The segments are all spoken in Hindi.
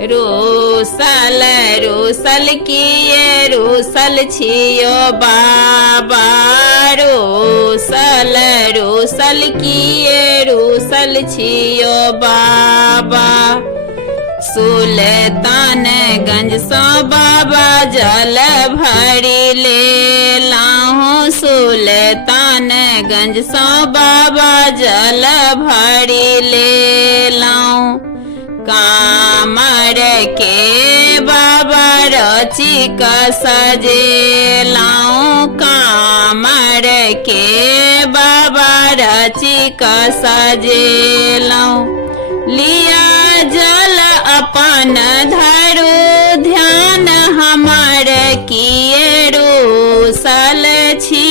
रूसल रूसल किए रूसल छियो बाबा। रूसल रूसल किए रूसल छियो बाबा। सुल्तानगंज सो बाबा जल भरी ले लाऊं। सुल्तानगंज सो बाबा जल भरी ले लाऊं। कामर के बाबा रची का सजे लाऊं। कामर के बाबा रची का सजे लाऊं। लिया जल अपन धरू ध्यान हमार किए रूसल छी।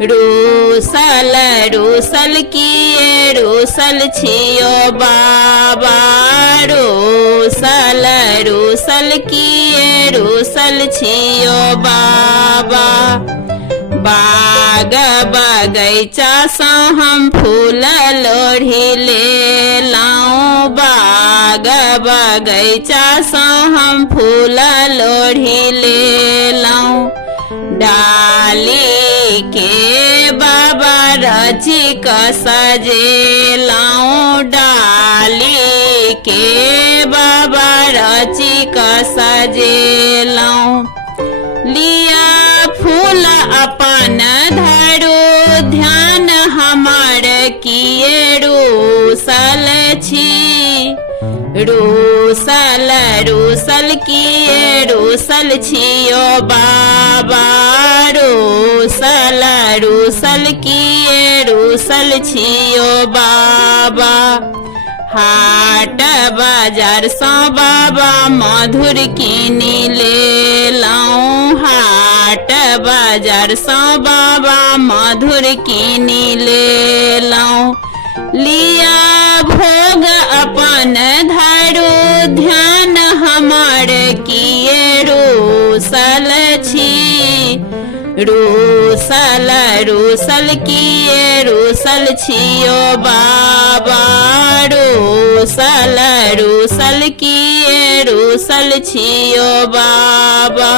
रूसल रूसल किए रूसल छियो बाबा। रूसल रूसल किए रूसल छियो बाबा। बाग बगैचा सो हम फूल लोढ़ी ले लाऊं। बाग बगैचा सो हम फूल लोढ़ी ले लाऊं। डाली के बाबा रची का सजे लाऊं। डाली के बाबा रची का सजे लाऊं। लिया फूल अपन धरू ध्यान हमार किए रूसल छी। रूसल रूसल किए रूसल छियो बाबा। रूसल रूसल किए रूसल छियो बाबा। हाट बाजार सो बाबा मधुर किनी ले लाऊं। हाट बाजार सो बाबा मधुर किनी ले लाऊं। लिया भोग अपन धरू ध्यान हमार किए रूसल छी। रूसल रूसल किए रूसल छियो बाबा। रूसल रूसल किए रूसल छियो बाबा।